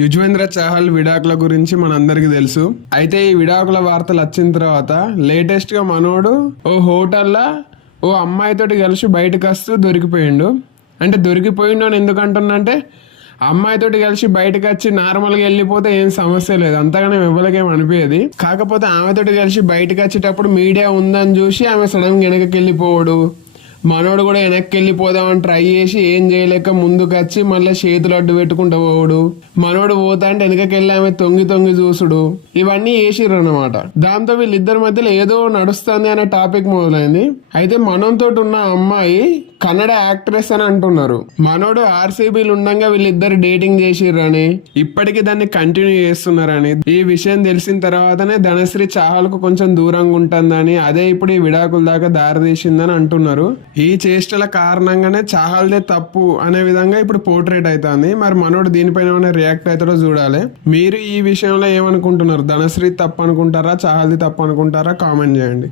యుజ్వేంద్ర చహల్ విడాకుల గురించి మనందరికి తెలుసు. అయితే ఈ విడాకుల వార్తలు వచ్చిన తర్వాత లేటెస్ట్ గా మనోడు ఓ హోటల్లో ఓ అమ్మాయితోటి కలిసి బయటకు వస్తూ దొరికిపోయిండు. అంటే దొరికిపోయిండు అని ఎందుకంటున్నంటే అమ్మాయితోటి కలిసి బయటకు వచ్చి నార్మల్గా వెళ్ళిపోతే ఏం సమస్య లేదు, అంతగానే ఎవరికేం అనిపించేది. కాకపోతే ఆమెతోటి కలిసి బయటకు వచ్చేటప్పుడు మీడియా ఉందని చూసి ఆమె సడన్గా వెనకకి వెళ్ళిపోవడు. మనోడు కూడా వెనక్కి వెళ్ళిపోదామని ట్రై చేసి ఏం చేయలేక ముందుకు వచ్చి మళ్ళీ చేతులు అడ్డు పెట్టుకుంటూ పోవడు. మనోడు పోతా అంటే వెనకకి వెళ్ళి ఆమె తొంగి తొంగి చూసుడు, ఇవన్నీ వేసిర్రు అనమాట. దాంతో వీళ్ళిద్దరి మధ్యలో ఏదో నడుస్తుంది అనే టాపిక్ మొదలైంది. అయితే మనోతో ఉన్న అమ్మాయి కన్నడ యాక్ట్రెస్ అని అంటున్నారు. మనోడు ఆర్సీబీలు ఉండగా వీళ్ళిద్దరు డేటింగ్ చేసిర్రని, ఇప్పటికీ దాన్ని కంటిన్యూ చేస్తున్నారని, ఈ విషయం తెలిసిన తర్వాతనే ధనశ్రీ చాహల్ కు కొంచెం దూరంగా ఉంటుందని, అదే ఇప్పుడు ఈ విడాకుల దాకా దారితీసిందని అంటున్నారు. ఈ చేష్టల కారణంగానే చాహల్దే తప్పు అనే విధంగా ఇప్పుడు పోర్ట్రేట్ అవుతుంది. మరి మనోడు దీనిపైన ఏమైనా రియాక్ట్ అవుతారో చూడాలి. మీరు ఈ విషయంలో ఏమనుకుంటున్నారు? ధనశ్రీ తప్పు అనుకుంటారా, చాహల్ది తప్పు అనుకుంటారా? కామెంట్ చేయండి.